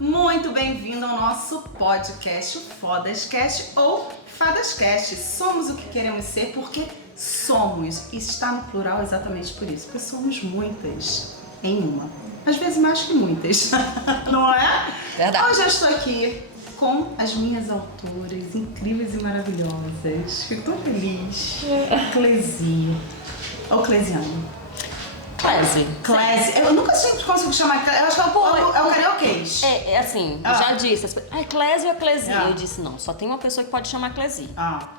Muito bem-vindo ao nosso podcast, o Fodascast ou Fadascast. Somos o que queremos ser porque somos. E está no plural exatamente por isso, porque somos muitas em uma. Às vezes mais que muitas, não é? Verdade. Hoje eu estou aqui com as minhas autoras incríveis e maravilhosas. Fico tão feliz. Clesi. Ou Clesiane? Clesi. Eu nunca consigo chamar. Eu acho que é o carioquês. É assim, já disse. É Clesi ou é Clesi? Ah. Eu disse, não, só tem uma pessoa que pode chamar Clesi.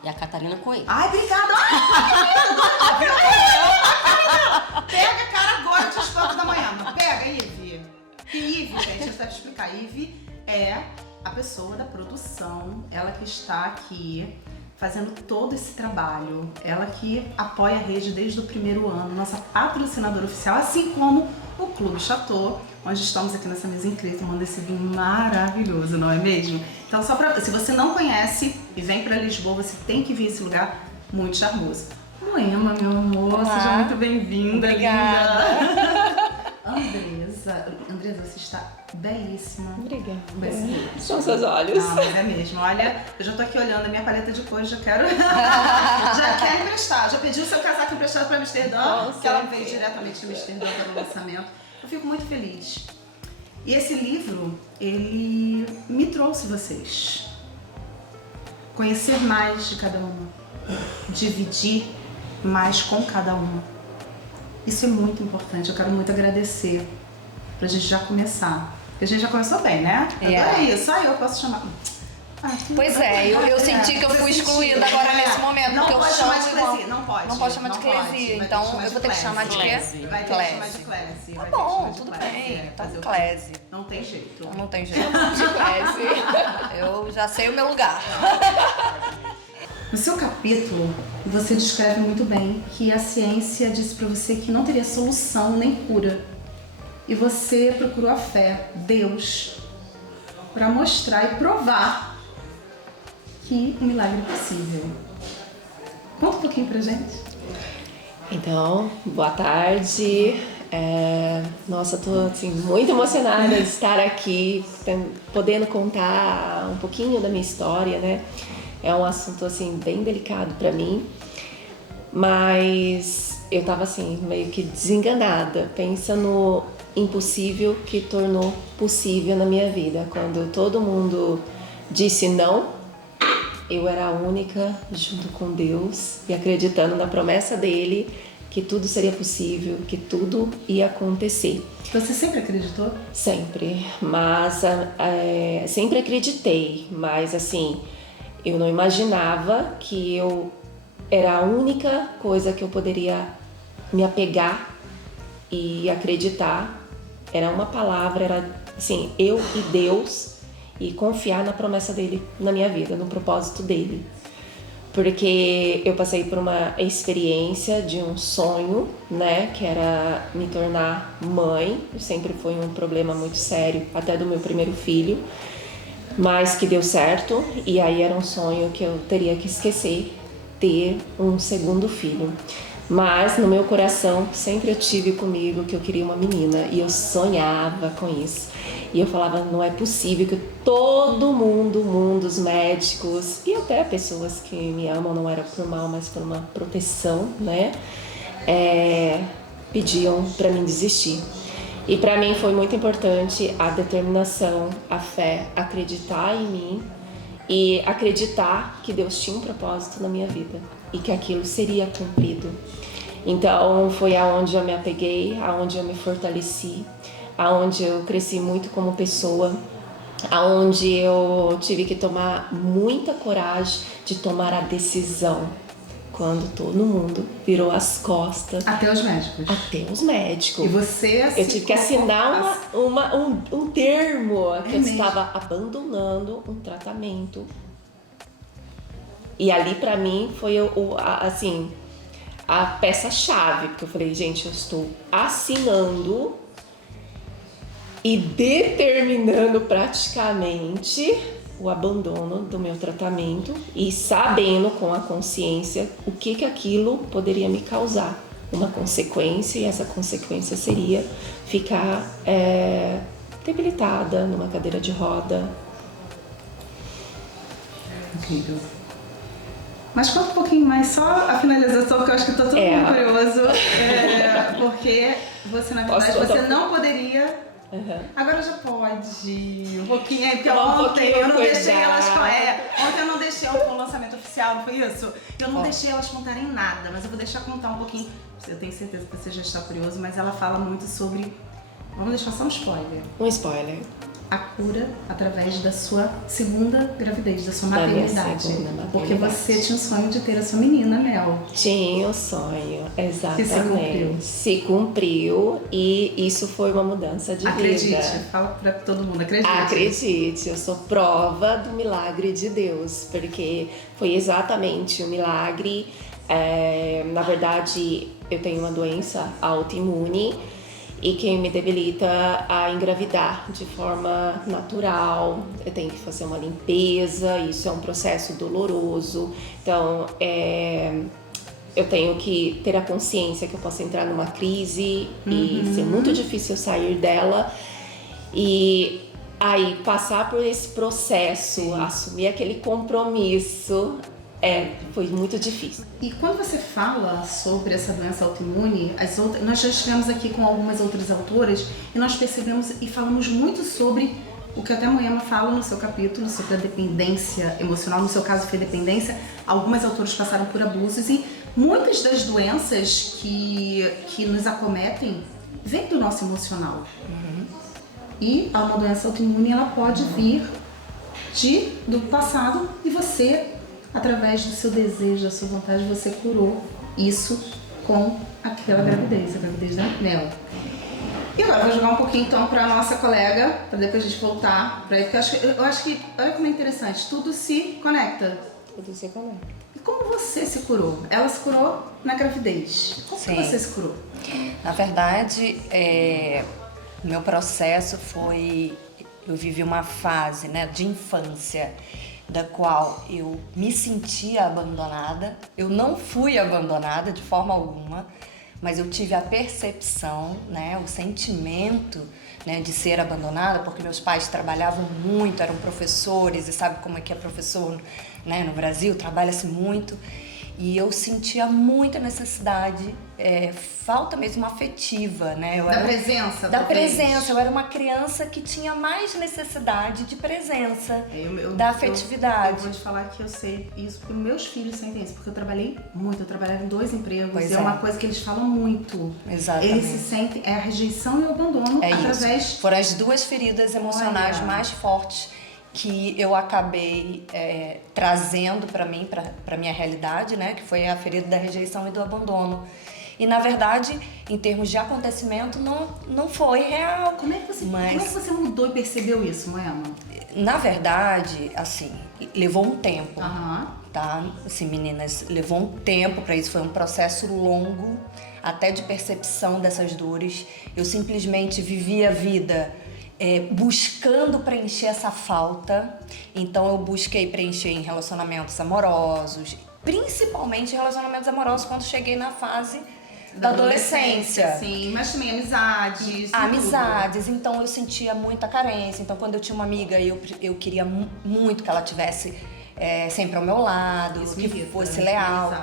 É a Catarina Coelho. Ai, obrigada. Pega a cara agora às 4 da manhã. Mas pega, Ive. Ive, gente, eu vou te explicar. Ive é a pessoa da produção. Ela que está aqui fazendo todo esse trabalho. Ela que apoia a rede desde o primeiro ano, nossa patrocinadora oficial, assim como o Clube Chateau, onde estamos aqui nessa mesa incrível, tomando esse vinho maravilhoso, não é mesmo? Então, se você não conhece e vem para Lisboa, você tem que vir a esse lugar muito charmoso. Moema, meu amor, Olá. seja muito bem-vinda. Obrigada. Andresa, você está belíssima. Obrigada. Belíssima. São seus olhos. Não, mas é mesmo. Olha, eu já tô aqui olhando a minha paleta de cores, já quero emprestar. Já pedi o seu casaco emprestado para Amsterdã, que ela veio diretamente de Amsterdã para o lançamento. Eu fico muito feliz. E esse livro, ele me trouxe vocês. Conhecer mais de cada uma. Dividir mais com cada uma. Isso é muito importante. Eu quero muito agradecer pra gente já começar. Porque a gente já começou bem, né? Adorei isso. Eu posso chamar. Pois é, eu senti que eu fui excluída agora nesse momento. Não porque pode eu chamar de chamo igual. Clesi, não pode. Não pode chamar de Clesi, então eu vou ter que chamar de quê? Vai ter que chamar de Clesi. Tá bom, tudo bem. Então Clesi. Não tem jeito. Não tem jeito de Clesi. Eu já sei o meu lugar. No seu capítulo, você descreve muito bem que a ciência disse pra você que não teria solução nem cura. E você procurou a fé, Deus, pra mostrar e provar que um milagre é possível. Conta um pouquinho pra gente. Então, boa tarde. Nossa, tô assim, muito emocionada de estar aqui, podendo contar um pouquinho da minha história, né? É um assunto assim bem delicado pra mim, mas eu tava assim meio que desenganada, pensando no impossível que tornou possível na minha vida. Quando todo mundo disse não, eu era a única junto com Deus e acreditando na promessa dele que tudo seria possível, que tudo ia acontecer. Você sempre acreditou? Sempre, mas sempre acreditei, mas assim, eu não imaginava que eu era a única coisa que eu poderia me apegar e acreditar. Era uma palavra, era assim, eu e Deus, e confiar na promessa dele na minha vida, no propósito dele. Porque eu passei por uma experiência de um sonho, né, que era me tornar mãe. Sempre foi um problema muito sério, até do meu primeiro filho. Mas que deu certo, e aí era um sonho que eu teria que esquecer, ter um segundo filho. Mas no meu coração sempre eu tive comigo que eu queria uma menina, e eu sonhava com isso. E eu falava, não é possível que todo mundo, os médicos e até pessoas que me amam, não era por mal, mas por uma proteção, né, pediam para mim desistir. E para mim foi muito importante a determinação, a fé, acreditar em mim e acreditar que Deus tinha um propósito na minha vida e que aquilo seria cumprido. Então foi aonde eu me apeguei, aonde eu me fortaleci, aonde eu cresci muito como pessoa, aonde eu tive que tomar muita coragem de tomar a decisão. Quando todo mundo virou as costas. Até os médicos. Até os médicos. E você Eu tive que assinar um termo que eu estava abandonando um tratamento. E ali pra mim foi a peça-chave, porque eu falei, gente, eu estou assinando e determinando praticamente o abandono do meu tratamento e sabendo com a consciência o que aquilo poderia me causar. Uma consequência, e essa consequência seria ficar debilitada, numa cadeira de roda. Incrível. Mas conta um pouquinho mais, só a finalização, porque eu acho que tá todo mundo curioso. Porque você, na verdade, você não poderia... Agora já pode. Um pouquinho aí, porque ontem eu não deixei elas... ontem eu não deixei o lançamento oficial, não foi isso? Eu não deixei elas contarem nada, mas eu vou deixar contar um pouquinho. Eu tenho certeza que você já está curioso, mas ela fala muito sobre... Vamos deixar só um spoiler. Um spoiler. A cura através da sua segunda gravidez, da sua maternidade. Porque você tinha o sonho de ter a sua menina, Mel. Tinha o sonho, exatamente. Se cumpriu e isso foi uma mudança de vida. Fala pra todo mundo, acredite. Acredite, eu sou prova do milagre de Deus, porque foi exatamente um milagre. Na verdade, eu tenho uma doença autoimune e que me debilita a engravidar de forma natural. Eu tenho que fazer uma limpeza, isso é um processo doloroso. Então, eu tenho que ter a consciência que eu posso entrar numa crise e ser muito difícil sair dela. E aí, passar por esse processo, assumir aquele compromisso... foi muito difícil. E quando você fala sobre essa doença autoimune, nós já estivemos aqui com algumas outras autoras e nós percebemos e falamos muito sobre o que até a Moema fala no seu capítulo sobre a dependência emocional, no seu caso foi dependência. Algumas autoras passaram por abusos e muitas das doenças que nos acometem vêm do nosso emocional. E uma doença autoimune ela pode vir do passado e você, através do seu desejo, da sua vontade, você curou isso com aquela gravidez, a gravidez da Mel. E agora eu vou jogar um pouquinho então para a nossa colega, para depois a gente voltar para aí, porque eu acho que, olha como é interessante, tudo se conecta. Tudo se conecta. E como você se curou? Ela se curou na gravidez. Como que você se curou? Na verdade, meu processo foi... Eu vivi uma fase, né, de infância, da qual eu me sentia abandonada. Eu não fui abandonada de forma alguma, mas eu tive a percepção, né, o sentimento, né, de ser abandonada, porque meus pais trabalhavam muito, eram professores, e sabe como é que é professor, né, no Brasil, trabalha-se muito. E eu sentia muita necessidade, falta mesmo afetiva, né? Da presença? Da presença. Eu era uma criança que tinha mais necessidade de presença, da afetividade. Eu vou te falar que eu sei isso, porque meus filhos sentem isso, porque eu trabalhei muito, eu trabalhava em 2 empregos, pois é uma coisa que eles falam muito. Exatamente. Eles se sentem, a rejeição e o abandono através... Isso. Foram as 2 feridas emocionais mais fortes que eu acabei trazendo para mim, para minha realidade, né? Que foi a ferida da rejeição e do abandono. E na verdade, em termos de acontecimento, não foi real. Como é que você mudou e percebeu isso, Moema? Na verdade, assim, levou um tempo, tá? Assim, meninas, levou um tempo para isso, foi um processo longo, até de percepção dessas dores. Eu simplesmente vivi a vida buscando preencher essa falta. Então eu busquei preencher em relacionamentos amorosos, principalmente em relacionamentos amorosos quando cheguei na fase da adolescência. Sim, mas também amizades. Amizades, então eu sentia muita carência. Então quando eu tinha uma amiga, eu queria muito que ela tivesse sempre ao meu lado, que fosse leal.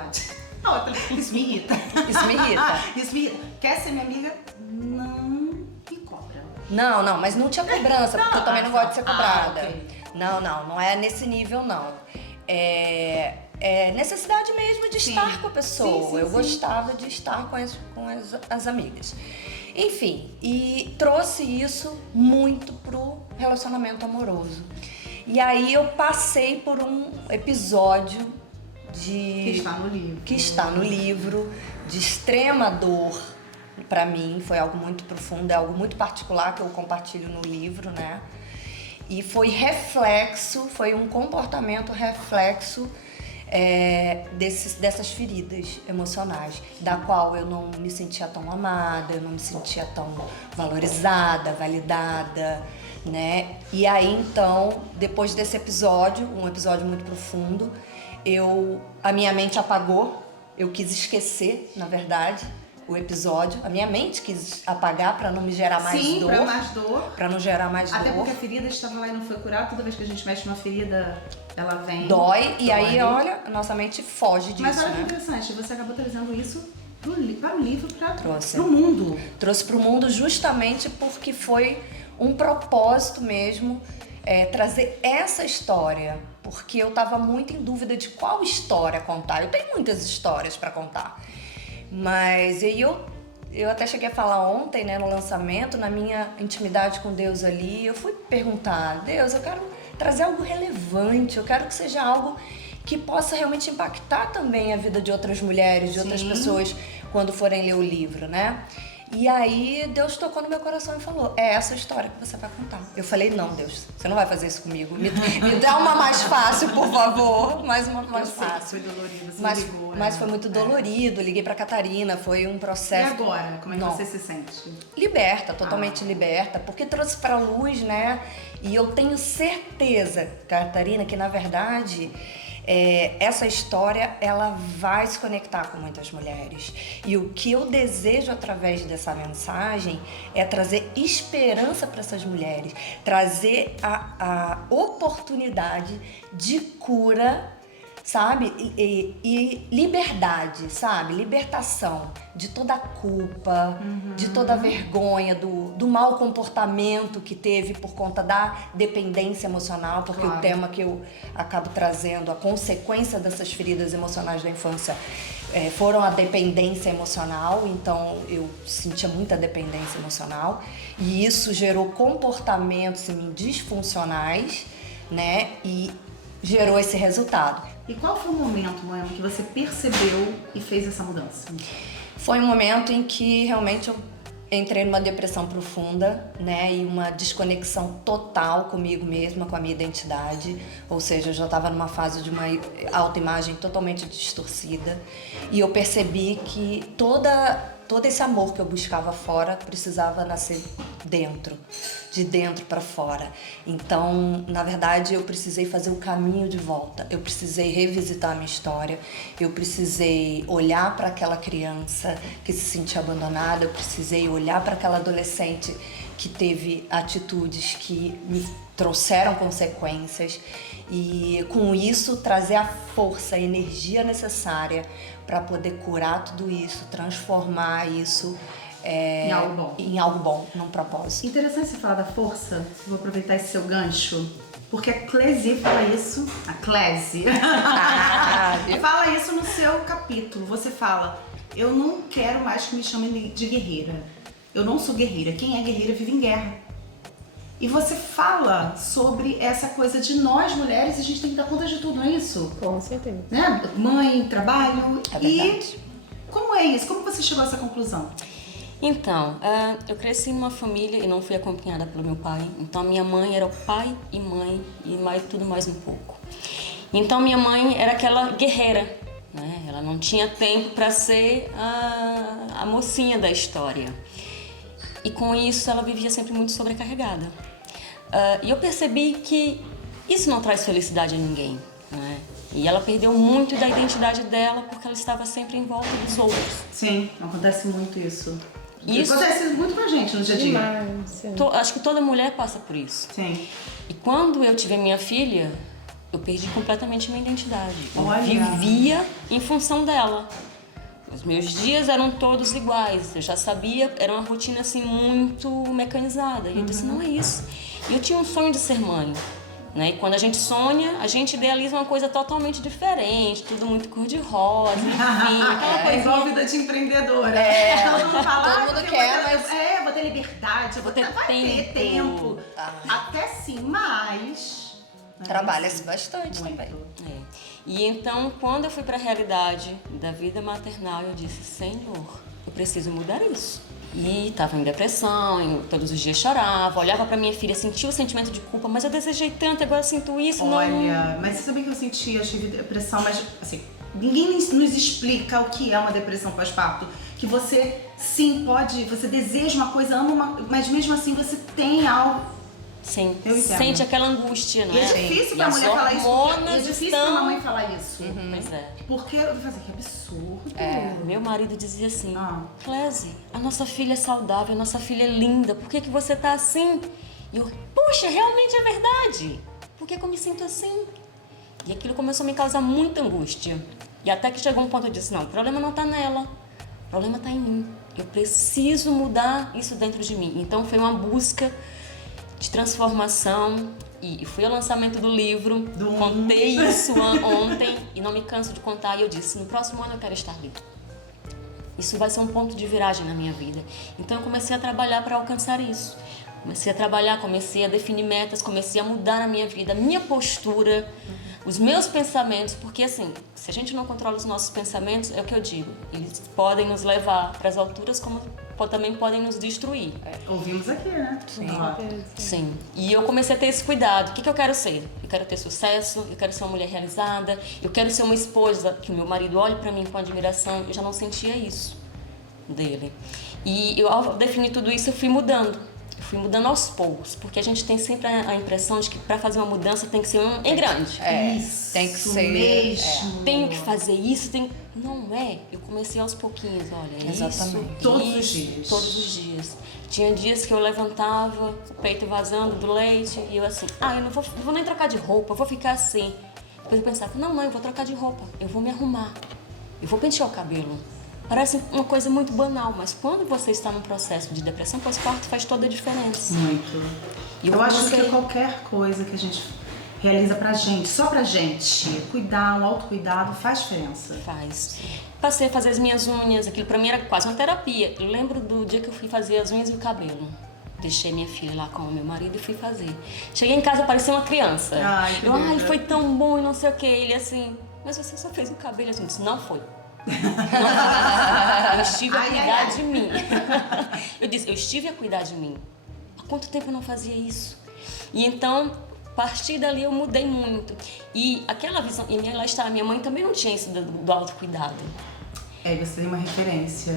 Isso me irrita. Isso me irrita. Isso me irrita. Quer ser minha amiga? Não me cobra. Não, mas não tinha cobrança, porque eu também não gosto de ser cobrada. Okay. Não é nesse nível, não. É necessidade mesmo de estar com a pessoa. Sim. Eu gostava de estar com as amigas. Enfim, e trouxe isso muito pro relacionamento amoroso. E aí eu passei por um episódio que está no livro, de extrema dor. Pra mim foi algo muito profundo, é algo muito particular que eu compartilho no livro, né? E foi um comportamento reflexo dessas feridas emocionais, da qual eu não me sentia tão amada, eu não me sentia tão valorizada, validada, né? E aí então, depois desse episódio, um episódio muito profundo, a minha mente apagou, eu quis esquecer, na verdade, o episódio. A minha mente quis apagar pra não me gerar mais Sim, dor. pra mais dor. Pra não gerar mais Até dor. porque a ferida estava lá e não foi curada. Toda vez que a gente mexe numa ferida, ela vem. Dói. E aí, olha, a nossa mente foge disso, Mas olha que né? interessante, você acabou trazendo isso para o livro, Trouxe. pro mundo. Trouxe pro mundo justamente porque foi um propósito mesmo, trazer essa história. Porque eu tava muito em dúvida de qual história contar. Eu tenho muitas histórias pra contar. Mas aí eu até cheguei a falar ontem, né, no lançamento, na minha intimidade com Deus ali, eu fui perguntar: Deus, eu quero trazer algo relevante, eu quero que seja algo que possa realmente impactar também a vida de outras mulheres, de outras Sim. pessoas quando forem ler o livro, né? E aí Deus tocou no meu coração e falou: é essa história que você vai contar. Eu falei: não, Deus, você não vai fazer isso comigo. Me dá uma mais fácil, por favor. Mais uma mais Eu sei que fácil. foi dolorido, você Mas, ligou, né? mas foi muito dolorido. Liguei pra Catarina, foi um E processo. agora, como é que Não. você se sente? Liberta, totalmente liberta, porque trouxe pra luz, né? E eu tenho certeza, Catarina, que na verdade essa história ela vai se conectar com muitas mulheres. E o que eu desejo através dessa mensagem é trazer esperança para essas mulheres, trazer a oportunidade de cura, sabe? E liberdade, sabe? Libertação de toda a culpa, de toda a vergonha, do mau comportamento que teve por conta da dependência emocional, porque Claro. o tema que eu acabo trazendo, a consequência dessas feridas emocionais da infância, foram a dependência emocional. Então eu sentia muita dependência emocional e isso gerou comportamentos em mim disfuncionais, né? E gerou esse resultado. E qual foi o momento, Moema, que você percebeu e fez essa mudança? Foi um momento em que realmente eu entrei numa depressão profunda, né, e uma desconexão total comigo mesma, com a minha identidade. Ou seja, eu já estava numa fase de uma autoimagem totalmente distorcida. E eu percebi que todo esse amor que eu buscava fora precisava nascer dentro, de dentro para fora. Então, na verdade, eu precisei fazer o caminho de volta. Eu precisei revisitar a minha história. Eu precisei olhar para aquela criança que se sentia abandonada. Eu precisei olhar para aquela adolescente que teve atitudes que me trouxeram consequências. E com isso trazer a força, a energia necessária para poder curar tudo isso, transformar isso em algo bom, num propósito. Interessante você falar da força, vou aproveitar esse seu gancho, porque a Clésie fala isso, a Clésie fala isso no seu capítulo. Você fala: eu não quero mais que me chamem de guerreira, eu não sou guerreira, quem é guerreira vive em guerra. E você fala sobre essa coisa de nós mulheres, a gente tem que dar conta de tudo, não é isso? Com certeza. Né? Mãe, trabalho. É verdade. E como é isso? Como você chegou a essa conclusão? Então, eu cresci numa família e não fui acompanhada pelo meu pai. Então, a minha mãe era o pai e mãe e tudo mais um pouco. Então, minha mãe era aquela guerreira, né? Ela não tinha tempo para ser a mocinha da história. E com isso, ela vivia sempre muito sobrecarregada. E eu percebi que isso não traz felicidade a ninguém, né? E ela perdeu muito da identidade dela porque ela estava sempre em volta dos outros. Sim, acontece muito isso. Isso- Acontece muito com a gente no dia a dia. Demais. Acho que toda mulher passa por isso. Sim. E quando eu tive a minha filha, eu perdi completamente minha identidade. Eu Olha. vivia em função dela. Os meus dias eram todos iguais. Eu já sabia, era uma rotina assim muito mecanizada. E eu disse: não é isso. E eu tinha um sonho de ser mãe. Né? E quando a gente sonha, a gente idealiza uma coisa totalmente diferente, tudo muito cor-de-rosa, enfim. Aquela coisa igual a vida de empreendedora. Todo mundo fala: todo "Ah, mundo porque quer, eu vou ter- mas- vou ter liberdade, eu vou ter vai ter tempo. Até sim, mas... Trabalha-se bastante Muito. também. E então, quando eu fui para a realidade da vida maternal, eu disse: Senhor, eu preciso mudar isso. E estava em depressão, todos os dias chorava, olhava para minha filha, sentia o sentimento de culpa, mas eu desejei tanto, agora eu sinto isso. Olha, mas você sabia que eu senti, eu tive depressão, mas assim, ninguém nos explica o que é uma depressão pós-parto. Que você, sim, pode, você deseja uma coisa, ama uma, mas mesmo assim você tem algo Sim, Eu entendo. sente aquela angústia, não E é? é difícil E pra as mulher falar isso. É hormonas difícil estão... pra mãe falar isso. Pois é. Porque eu vou fazer que absurdo. Meu marido dizia assim, Ah. Clésia, a nossa filha é saudável, a nossa filha é linda, por que que você tá assim? E eu, puxa, realmente é verdade. Por que que eu me sinto assim? E aquilo começou a me causar muita angústia. E até que chegou um ponto eu disse, não, o problema não tá nela, o problema tá em mim. Eu preciso mudar isso dentro de mim. Então foi uma busca de transformação e fui ao lançamento do livro, contei isso ontem e não me canso de contar. E eu disse, no próximo ano eu quero estar livre. Isso vai ser um ponto de viragem na minha vida. Então eu comecei a trabalhar para alcançar isso. Comecei a trabalhar, comecei a definir metas, comecei a mudar a minha vida, a minha postura, os meus pensamentos, porque assim, se a gente não controla os nossos pensamentos, é o que eu digo, eles podem nos levar para as alturas como também podem nos destruir. Ouvimos aqui, né? Sim. Sim. E eu comecei a ter esse cuidado. O que eu quero ser? Eu quero ter sucesso, eu quero ser uma mulher realizada, eu quero ser uma esposa que o meu marido olhe para mim com admiração. Eu já não sentia isso dele. E eu, ao definir tudo isso, eu fui mudando. Eu fui mudando aos poucos, porque a gente tem sempre a impressão de que para fazer uma mudança tem que ser em grande. Isso tem que ser mesmo. Tenho que fazer isso, não é. Eu comecei aos pouquinhos, olha, Exatamente. isso, Todos os isso, dias. todos os dias. Tinha dias que eu levantava, o peito vazando do leite, e eu assim, eu não vou nem trocar de roupa, eu vou ficar assim. Depois eu pensava, não, eu vou trocar de roupa, eu vou me arrumar, eu vou pentear o cabelo. Parece uma coisa muito banal, mas quando você está num processo de depressão pós-parto, faz toda a diferença. Muito. E Eu acho comecei- que qualquer coisa que a gente realiza pra gente, só pra gente, cuidar, um autocuidado faz diferença. Faz. Passei a fazer as minhas unhas, aquilo pra mim era quase uma terapia. Eu lembro do dia que eu fui fazer as unhas e o cabelo. Deixei minha filha lá com o meu marido e fui fazer. Cheguei em casa, parecia uma criança. Ai, que linda. Foi tão bom e não sei o que. Ele assim, mas você só fez o cabelo. Eu disse, não foi. Eu estive a Ai, cuidar ai, ai. de mim. Eu disse, eu estive a cuidar de mim. Há quanto tempo eu não fazia isso? E então, a partir dali eu mudei muito. E aquela visão, e lá está, minha mãe também não tinha isso do autocuidado. É, você tem uma referência.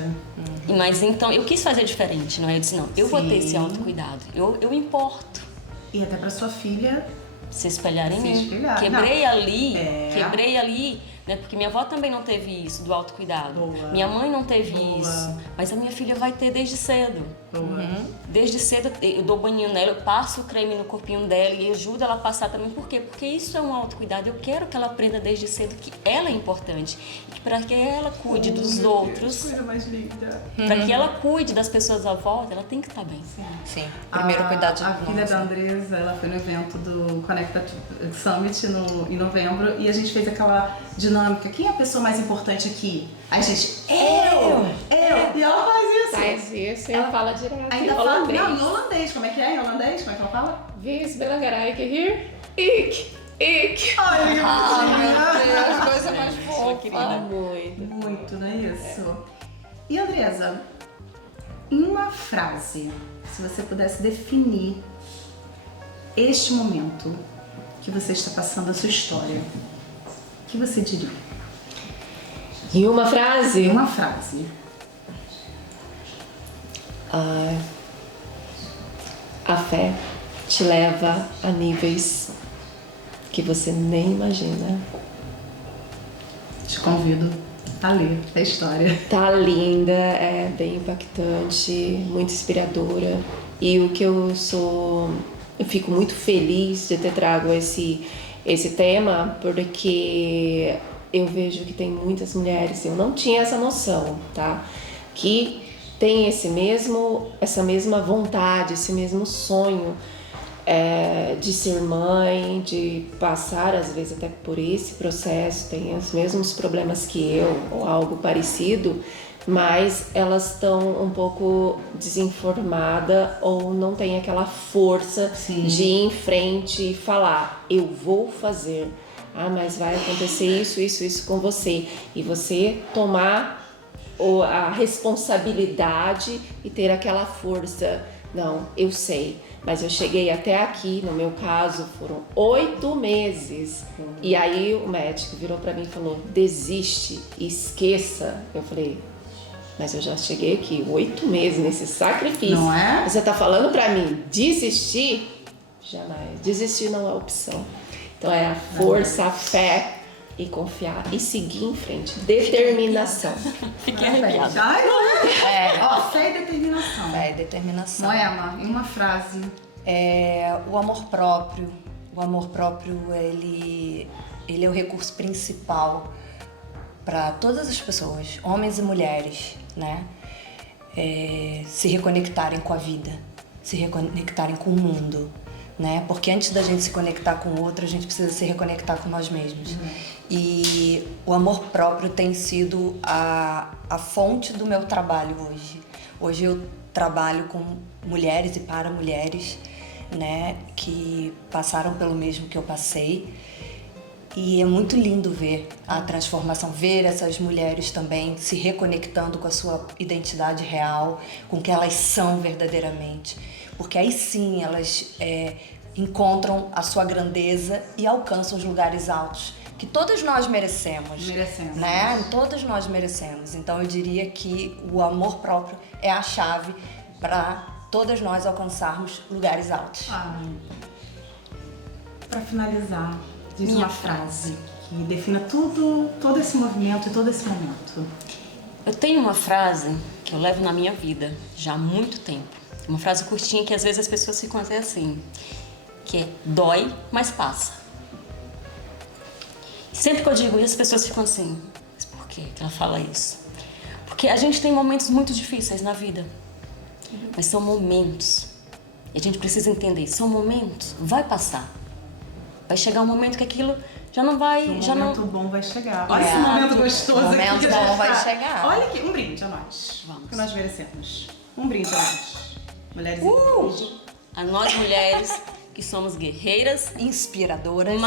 Mas então, eu quis fazer diferente, não é? Eu disse, não, eu vou ter esse Sim. autocuidado. Eu importo E até pra sua filha. se espelhar em Se mim. espelhar. Quebrei Não. ali, É. quebrei ali, né? Porque minha avó também não teve isso, do autocuidado. Boa. Minha mãe não teve Boa. isso. Mas a minha filha vai ter desde cedo. Boa. Desde cedo eu dou banho nela, eu passo o creme no corpinho dela e ajudo ela a passar também. Por quê? Porque isso é um autocuidado. Eu quero que ela aprenda desde cedo que ela é importante. E que para que ela cuide dos outros, Coisa mais linda. para que ela cuide das pessoas à volta, ela tem que estar bem. Sim. Primeiro cuidar de A nós. filha da Andresa, ela foi no evento do Conecta Summit em novembro e a gente fez aquela dinâmica. Quem é a pessoa mais importante aqui? Aí a gente, eu. E ela faz isso. Faz isso e ela fala direto Ainda em fala, holandês. não, em holandês. Como é que é em holandês? Como é que ela fala? Vis belangrijk hier. Ik. Olha que bonitinha. Deus, coisa mais fofa. Muito. Muito, não é isso? E Andresa, em uma frase, se você pudesse definir este momento que você está passando, a sua história, o que você diria? E uma frase? Em uma frase. A fé te leva a níveis que você nem imagina. Te convido a ler a história. Tá linda, é bem impactante, muito inspiradora. E o que eu fico muito feliz de ter trago esse tema, porque eu vejo que tem muitas mulheres, eu não tinha essa noção, tá? Que tem essa mesma vontade, esse mesmo sonho de ser mãe, de passar às vezes até por esse processo, tem os mesmos problemas que eu ou algo parecido, mas elas estão um pouco desinformadas ou não tem aquela força Sim. de ir em frente e falar, eu vou fazer, mas vai acontecer isso com você, e você tomar a responsabilidade e ter aquela força. Não, eu sei, mas eu cheguei até aqui, no meu caso, foram 8 meses. E aí o médico virou pra mim e falou, desiste, esqueça. Eu falei, mas eu já cheguei aqui 8 meses nesse sacrifício. Não é? Você tá falando pra mim desistir? Jamais. Desistir não é opção. Então é a força, a fé e confiar e seguir em frente. Determinação. Fiquei arrepiada. Ai, ó, fé e determinação. Fé e determinação. Moema, em uma frase. O amor próprio. O amor próprio, ele é o recurso principal para todas as pessoas, homens e mulheres, né? Se reconectarem com a vida, se reconectarem com o mundo, né? Porque antes da gente se conectar com o outro, a gente precisa se reconectar com nós mesmos. E o amor próprio tem sido a fonte do meu trabalho hoje. Hoje eu trabalho com mulheres e para mulheres, né, que passaram pelo mesmo que eu passei. E é muito lindo ver a transformação, ver essas mulheres também se reconectando com a sua identidade real, com o que elas são verdadeiramente. Porque aí sim elas encontram a sua grandeza e alcançam os lugares altos que todas nós merecemos. Merecemos. Né? Todas nós merecemos. Então eu diria que o amor próprio é a chave para todas nós alcançarmos lugares altos. Para finalizar, diz uma frase que defina todo esse movimento e todo esse momento. Eu tenho uma frase que eu levo na minha vida já há muito tempo. Uma frase curtinha que às vezes as pessoas ficam até assim, que é: dói, mas passa. Sempre que eu digo isso, as pessoas ficam assim: mas por que ela fala isso? Porque a gente tem momentos muito difíceis na vida, mas são momentos. E a gente precisa entender, são momentos, vai passar. Vai chegar um momento que aquilo já não vai... O já momento não... bom vai chegar. Olha esse momento gostoso O momento aqui que bom vai está. chegar. Olha aqui, um brinde a nós. Vamos. Que nós merecemos. Um brinde a nós. Mulheres incríveis. A nós mulheres que somos guerreiras, Inspiradoras.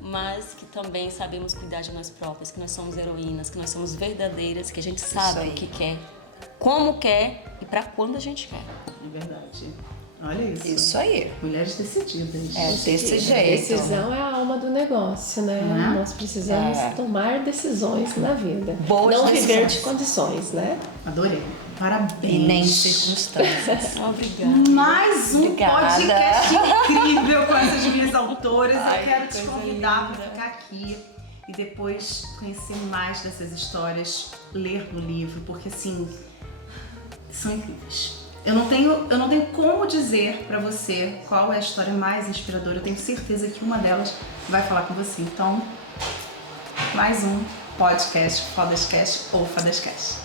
mas que também sabemos cuidar de nós próprias, que nós somos heroínas, que nós somos verdadeiras, que a gente sabe aí. o que quer, como quer e pra quando a gente quer. É verdade. Olha isso. Isso aí. Mulheres decididas. É desse A jeito. decisão é a alma do negócio, né? Uhum. Nós precisamos tomar decisões na vida. Boas não viver decisões. de condições, né? Adorei. Parabéns. E nem circunstâncias. Obrigada. Mais um Obrigada. podcast incrível com essas minhas autoras. Ai, Eu quero que te coisa convidar linda. para ficar aqui e depois conhecer mais dessas histórias, ler no livro, porque assim, são incríveis. Eu não tenho como dizer para você qual é a história mais inspiradora. Eu tenho certeza que uma delas vai falar com você. Então, mais um podcast, Fodascast ou Fadascast.